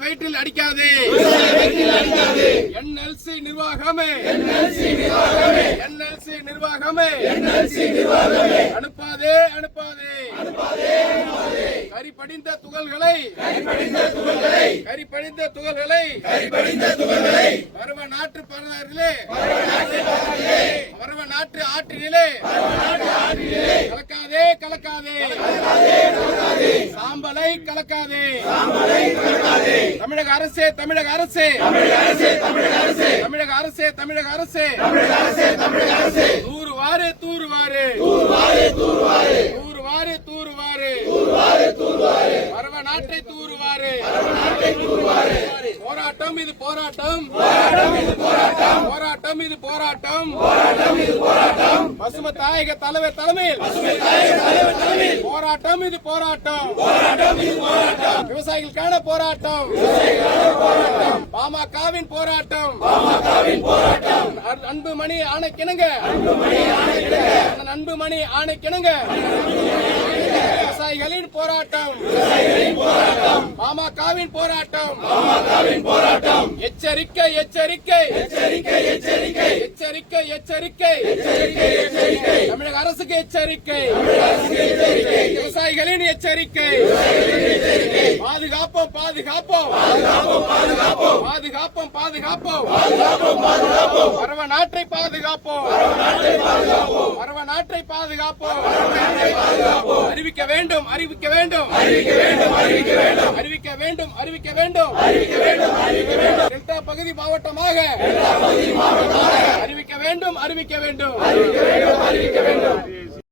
வயிற்றில் அடிக்காதே. என்எல்சி நிர்வாகமே அனுப்பாதே. கரிபடிந்த துகள்களை பருவ நாட்டு பரலாறிலே பருவ நாட்டு ஆற்றினிலே கலக்காதே. சாம்பலை கலக்காதே. தமிழக அரசே தூருவாரு பருவ நாட்டை தூருவாரு. போராட்டம் இது போராட்டம் பசும தாயக தலைவர் தலைமையில் போராட்டம் இது போராட்டம். விவசாயிகளுக்கான போராட்டம். பாமகவின் போராட்டம். அன்புமணி ஆணைக்கிணங்க விவசாயிகளின் போராட்டம். பாமகவின் போராட்டம். எச்சரிக்கை. தமிழக அரசுக்கு எச்சரிக்கை. விவசாயிகளின் எச்சரிக்கை. பாதுகாப்போம். பருவ நாட்டை பாதுகாப்போம். அறிவிக்க வேண்டும். டெல்டா பகுதி மாவட்டமாக அறிவிக்க வேண்டும்.